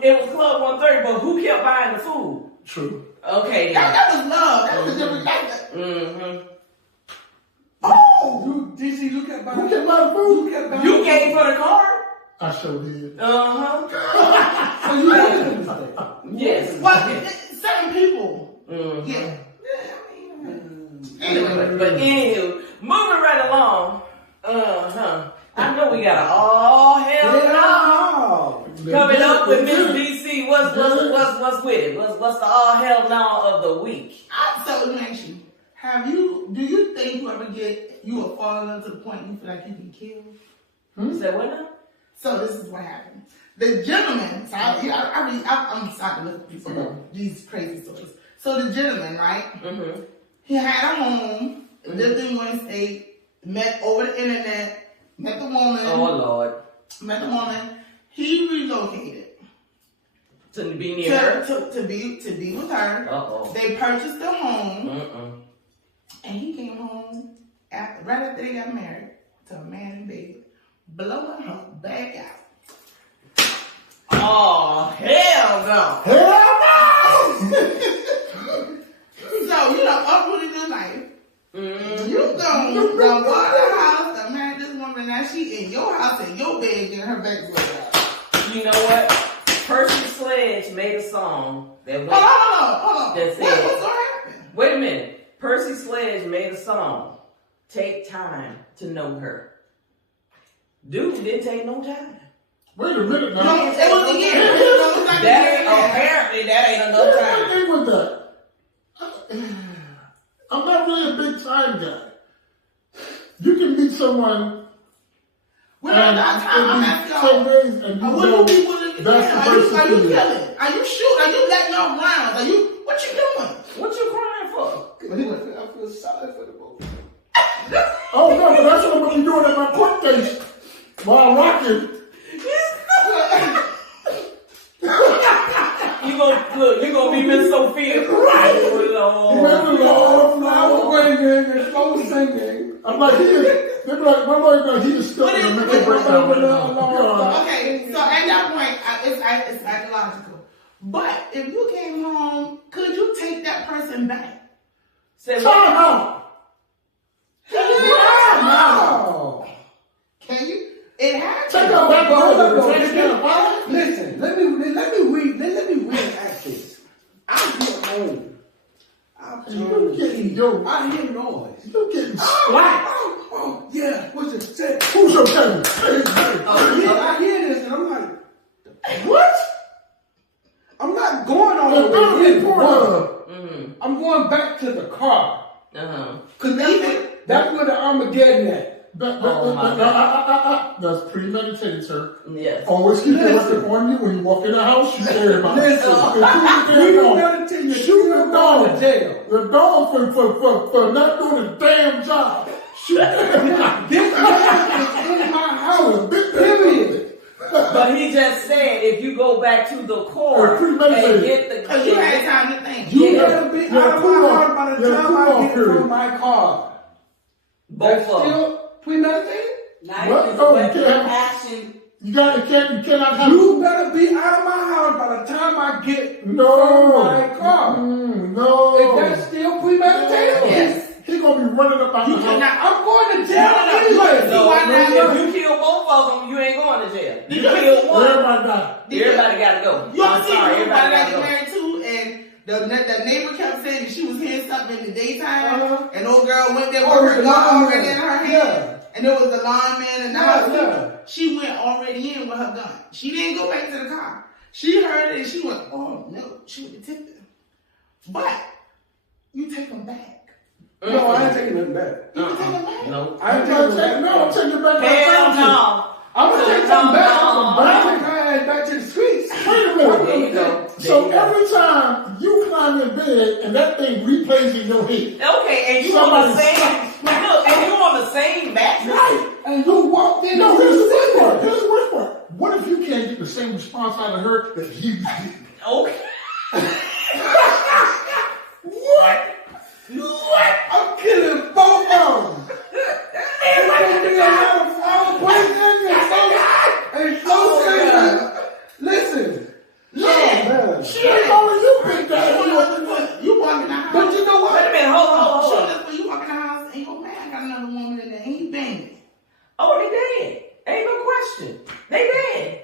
It was Club 130, but who kept buying the food? True. Okay, then. That was love. That was a different thing. Mm-hmm. Oh! DC, you kept buying. Who kept buying food? You kept buying. You gave for the card? I sure did. Uh-huh. So you did that. Yes. Well, certain people. Mhm. Yeah. But anywho, moving right along. I know we got an all hell no. Coming up with Miss DC. What's with it? What's the all hell no of the week? So let me ask you, Do you think you will fall in love to the point you feel like you can kill? You said what now? So this is what happened. The gentleman, so I'm starting to look at these crazy stories. So the gentleman, right? Mm-hmm. He had a home, lived in one state, met over the internet, met the woman. Oh Lord. Met the woman. He relocated To be near her. to be with her. Uh-oh. They purchased the home, Mm-mm. and he came home right after they got married to a man and baby, blowing her back out. Oh, hell no. So, uprooted your life. Mm-hmm. You gonna go to the house to marry this woman, now she in your house, in your bed, getting her back blown out. You know what? Percy Sledge made a song that went. Hold on. That's it. What's gonna happen? Wait a minute. Percy Sledge made a song. Take time to know her. Dude didn't take no time. Wait a minute now. No, it was a year. Apparently that ain't enough Here's time. my thing with that. I'm not really a big time guy. You can meet someone We're and not time. I'm asking 10 y'all. days and you What know do people look at? that's the Are person you for you. killing? Are you shooting? Are you letting your rounds? What you doing? What you crying for? I feel sorry for the both. Oh no, but that's what I'm gonna be doing at my court case while I'm rocking. You gonna be Miss Sophia. Right. Oh, Remember the Lord flower Waving and slow singing. I'm like, they be like, my lawyer like, he is still in a mental breakdown right now. Okay, so at that point, it's psychological. But if you came home, could you take that person back? Say Time what? out. No. Can you? It has Take to. out that Hold brother. up, Take it out. Listen, let me reenact this. I get home. I You turn the getting key. yo. I hear noise. You getting splat. Oh, yeah. What's it say? Who's your tenant? Hey, hey. I hear this and I'm like, What? I'm not going on The the way third in. report. I'm going back to the car. Uh-huh. Cause that's where the Armageddon at. That's premeditated, sir. Yes. Always keep the weapon on you when you walk in the house. Shoot everybody. Listen, Shoot meditate, you Shoot the going dog. to jail. The dog for not doing a damn job. Shoot everybody. This man is in my house. Period. But he just said if you go back to the court Or premeditated. and get the Because you had time to think. You Yeah. better be Yeah, out of cool my off. house by the Yeah, time cool I off get period. from my car. both That's of them. still premeditated? Not What? even No, you weapon can't. action. You cannot have. You better be out of my house by the time I get No. from my car. No. Is that still premeditated? Yes. He gonna be running up out You the house. cannot. I'm going to jail No, anyway. no, why not? If you kill both of them, you ain't going to jail. You kill one, Everybody died. everybody got to go. You I'm ever see sorry, everybody everybody got that to get go. married to, and the neighbor kept saying that she was hearing something in the daytime, Uh-huh. and old girl went there Oh, with her the gun lineman. already in her hand, Yeah. and there was the lineman and the Yeah, house yeah. people. She went already in with her gun. She didn't go back to the car. She heard it and she went, oh no, she would have tipped him. But you take them back. No, I ain't taking nothing back. You can take them back. No. I ain't taking nothing back. I'm taking it back. Hell no. I'm going to take something back. No. I'm going to take her ass back to the streets. Wait a minute. There you go. So every time you climb in bed and that thing replays in your head. Okay, and you on the Somebody same, look, and you on the same mattress. Right. And you walked in. No, and here's the you worst said part. that. Here's the worst part. What if you can't get the same response out of her that he was getting? Okay. What? I'm killing both of them. Everybody got a flower poison and slow singing. Listen. Yeah. She ain't calling you big daddy. You walk in the house. But you know Wait a what? minute, hold Sure, on. that's when you walk in the house and your man got another woman in there and he banging. Oh, they dead. Ain't no question. They dead.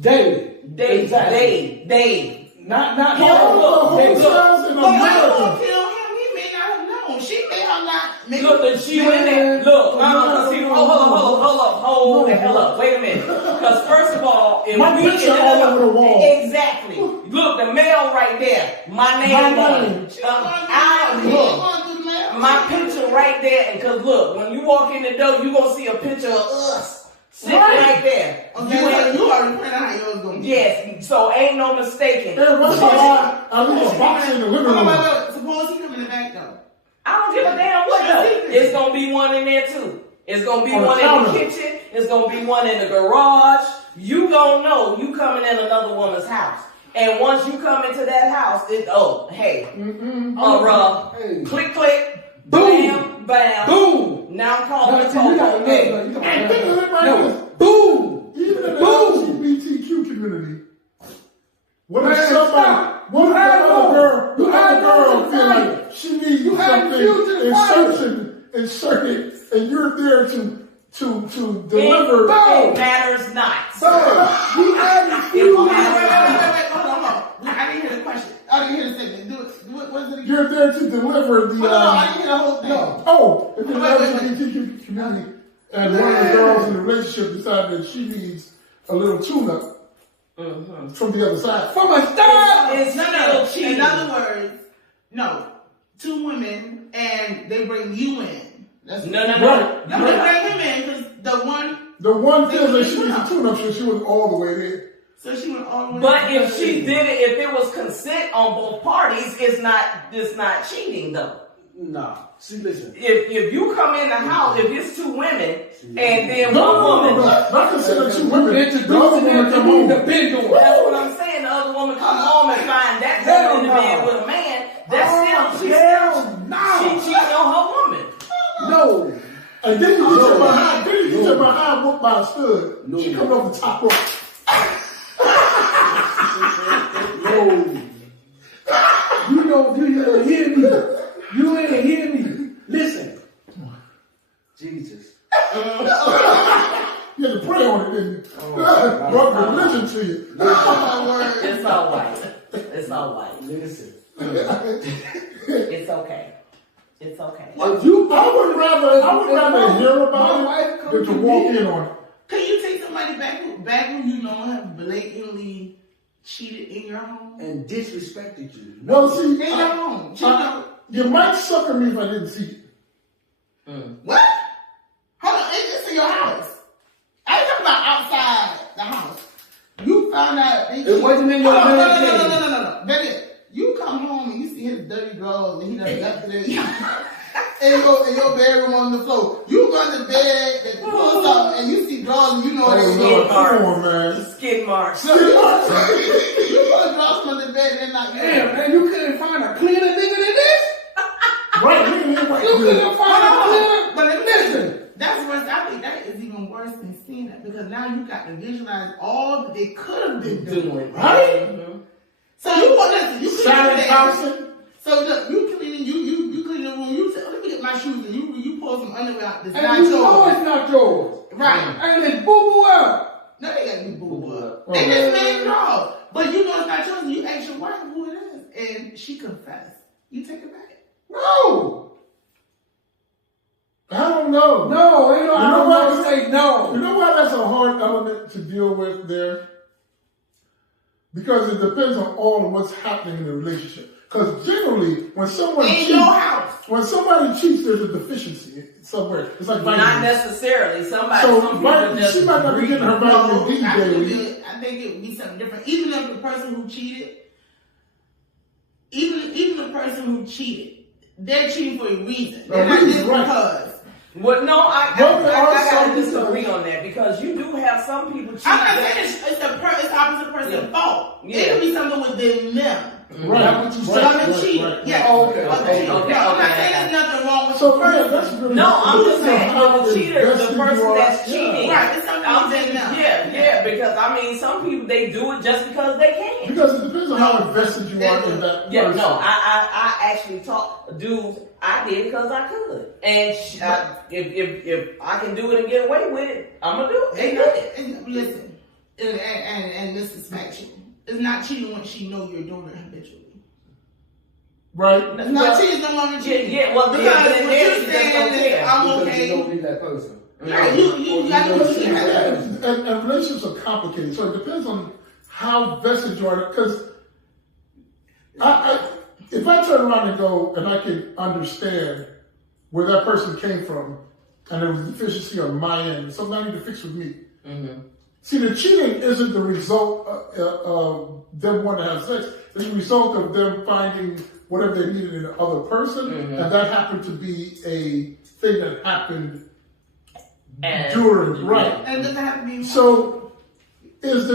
David. They, Exactly. they. Not All him. the They look. hotels in But why you America. gonna kill him? He may not have known. She may have not. Look, the she went there. Look, hold the hell up. Wait a minute. Because first of all, if My we picture all over the wall. Exactly. Look, the mail right there. My name My on name. it. He ain't going through the mail. my picture right there. And cause look, when you walk in the door, you gonna see a picture of us sitting right there. Okay, so you already planned out how yours gonna be. Yes, so ain't no mistaking. Hey, what's I leave a box in the living room. Wait. Suppose he come in the back though. I don't give a damn what though. It's gonna be one in there too. It's gonna be one in the kitchen. It's gonna be one in the garage. You gonna know you coming in another woman's house. And once you come into that house, click, click, Boom. bam. Boom. Now I'm calling the And think of it right no. this. Boom. Even in the Boom. LGBTQ community, what if Man, somebody, stop. what if the other girl feel fire. like she needs You had something fusion fire. inserted, and you're there to deliver? It matters not. We had Wait, hold on. I didn't hear the question. I didn't hear the statement. Do it. What is it again? You're there to deliver the. Hold on, I didn't hear the whole thing. If the LGBTQ community and one of the girls in the relationship decided that she needs a little tune-up from the other side. From a start. It's still cheating. In other words, no. 2 women and they bring you in. No. Right. No, they bring him in because The one feels that she needs a tune-up, so she was all the way there. So she went all the way. But if she did it, if it was consent on both parties, it's not cheating though. Nah. See, listen. If you come in the house, if it's 2 women and then No, one woman, not consider 2 women. The other woman come home. The big door. that's what I'm saying. The other woman come home and find that woman in the bed with a man. That's still she cheating on her woman. No. And then you get your behind. Then you get your behind whooped by a stud. No. She comes off the top rope. No. You don't hear me. You ain't hear me. Listen. Jesus. You had to pray on it, didn't you? Brought religion to you. It's all right. It's all right. Listen. It's okay. It's okay. I would rather hear about my wife it come than to to walk me. in on it. Can you take somebody back when you know have blatantly cheated in your home? And disrespected you. Well, see, In your home. you might sucker me if I didn't see it. What? Hold on, it's in your house. I ain't talking about outside the house. You found out. It wasn't in your No. Baby, you come home and you see his dirty drawers and he done left it in your bedroom on the floor. You go to bed and pull something and you see drawers and you know what it Lord, is. come on, man. Skid marks. You put drawers under the bed and they're not Damn, man, you couldn't find a cleaner nigga than this? Right, you ain't right. You couldn't find a cleaner? But listen, that's worse. I think that is even worse than seeing that because now you got to visualize all that they could have been doing. Right? So you want listen, you Silent clean Thompson. So look, you clean the room. You say, let me get my shoes and you pull some underwear out. That's And not you know yours. it's not yours. Right. And it's boo-boo out. No, they got to be boo up. Oh. They just made it off. But you know it's not yours. And you ask your wife who it is, and she confessed. You take it back. No. I don't know. No, ain't no, You I know don't what? want to say no. You know why that's a hard element to deal with there? Because it depends on all of what's happening in the relationship. Because generally, when someone In your house. when somebody cheats, there's a deficiency somewhere. It's like Not vitamins. necessarily. Some So people vitamin, she might not be getting her vitamin D daily. I think it would be something different. Even if the person who cheated, even the person who cheated, they're cheating for a reason. They're not just Right. because. Well, no, I But there are gotta some disagree people- on that because you do have some people cheat. I'm not saying it's the opposite person's fault. Yeah. It could be something within them. Right. That's what you So said. I'm a cheater. Yeah. Oh, okay. I'm a cheater. Okay. No, I'm not Okay. saying there's nothing wrong with So the man, person. that's really No, I'm just saying how the cheater, the invested person you are. that's cheating. Right, it's something I'm within saying, them. yeah, because I mean, some people they do it just because they can. Because it depends on how invested you are in that Yeah, person. no, I actually talk dudes. I did it because I could, and if I can do it and get away with it, I'm gonna do it. They did it. And listen, and this is factual. It's not cheating when she know you're doing it habitually. Right? It's not cheating, no longer cheating. Yeah, well, because yeah, but what then you're you just saying don't is, care. I'm Because okay. you don't need that person. Right, you got to know put she it has. And relationships are complicated, so it depends on how vested you are. Because if I turn around and go and I can understand where that person came from, and there was a deficiency on my end, something I need to fix with me. Mm-hmm. See, the cheating isn't the result of them wanting to have sex. It's the result of them finding whatever they needed in the other person, and that happened to be a thing that happened during, right? And doesn't have to be. So, is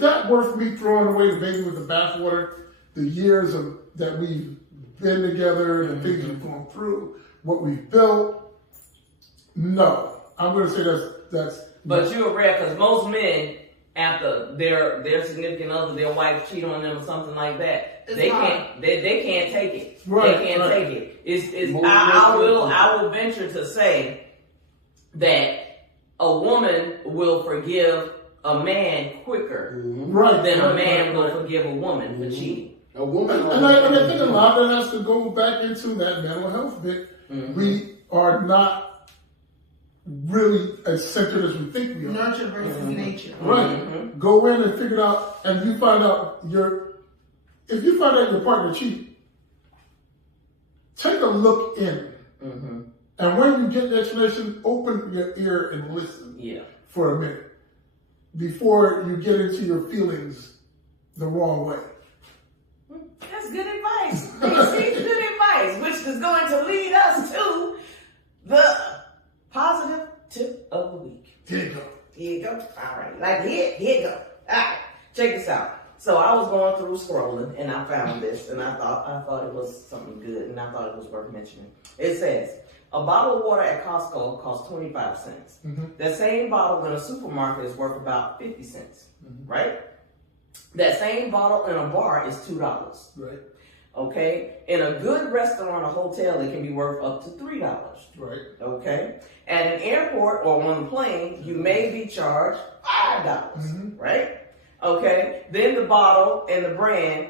that worth me throwing away the baby with the bathwater? The years of that we've been together, the things we've gone through, what we've built? No, I'm going to say that's. But you're rare because most men, after their significant other, their wife cheat on them or something like that, It's they hard. can't take it. Right, They can't right. take it. Most I men will venture to say that a woman will forgive a man quicker Right, than a right, man right, will right. forgive a woman for cheating. A woman. And I think a lot of that has to go back into that mental health bit. We are not really as centered as we think we are. Nurture versus nature. Right. Go in and figure it out, and you find out if you find out your partner cheating, take a look in. And when you get the explanation, open your ear and listen Yeah. for a minute before you get into your feelings the wrong way. That's good advice. DC, good advice, which is going to lead us to the positive tip of the week. There you go. Here you go. All right. Like here you go. All right. Check this out. So I was going through scrolling and I found this and I thought it was something good and I thought it was worth mentioning. It says a bottle of water at Costco costs 25 cents. That same bottle in a supermarket is worth about 50 cents. Right? That same bottle in a bar is $2. Right. Okay? In a good restaurant or hotel, it can be worth up to $3. Right. Okay? At an airport or on a plane, you may be charged $5. Right? Okay? Then the bottle and the brand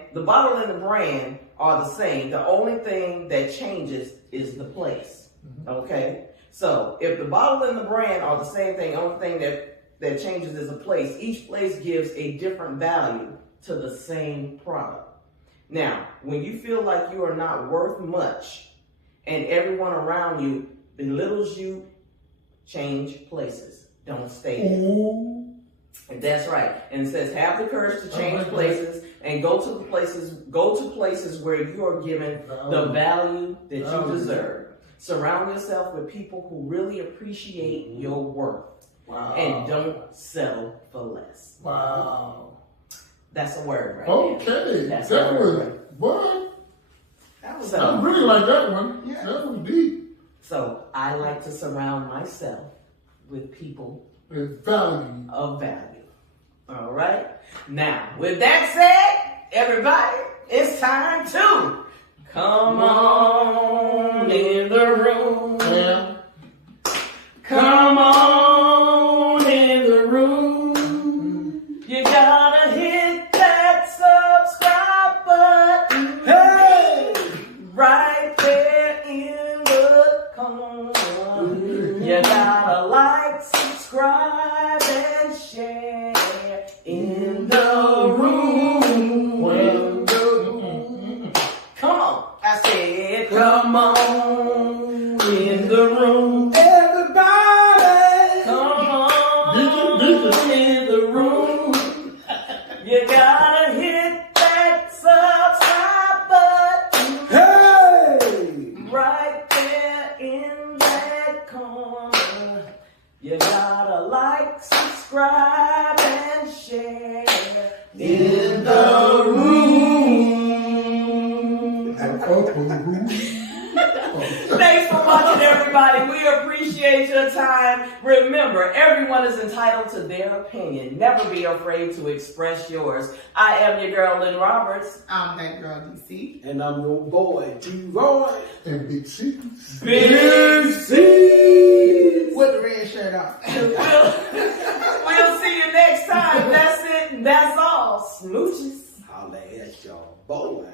are the same. The only thing that changes is the place. Okay? So if the bottle and the brand are the same thing, the only thing that changes is a place. Each place gives a different value to the same product. Now, when you feel like you are not worth much and everyone around you belittles you, change places. Don't stay there. Ooh. That's right. And it says have the courage to change places and go to places where you are given the value that you deserve. Surround yourself with people who really appreciate your worth. Wow. And don't settle for less. Wow. That's a word right Okay. there. That's a That word. was what? That was So, I really like that one. Yeah. That was deep. so I like to surround myself with people It's value. of value. All right. Now, with that said, everybody, it's time to come on in the room. Yeah. Come on in the room. You gotta hit that subscribe button. Hey! Right there in the corner. You gotta like, subscribe, and share in the room. Come on. I said, come on in the room. Everybody. Come on in the room. You gotta hit that subscribe button. Hey. Right there in that corner. You gotta like, subscribe, and share in the room. Thanks for watching, everybody. We appreciate your time. Remember, everyone is entitled to their opinion. Never be afraid to express yours. I am your girl, Lynn Roberts. I'm that girl DC. And I'm your boy, G-Roy. And big C. Big C. With the red shirt on. We'll see you next time. That's it. That's all. Smooches. Holla at y'all, boy.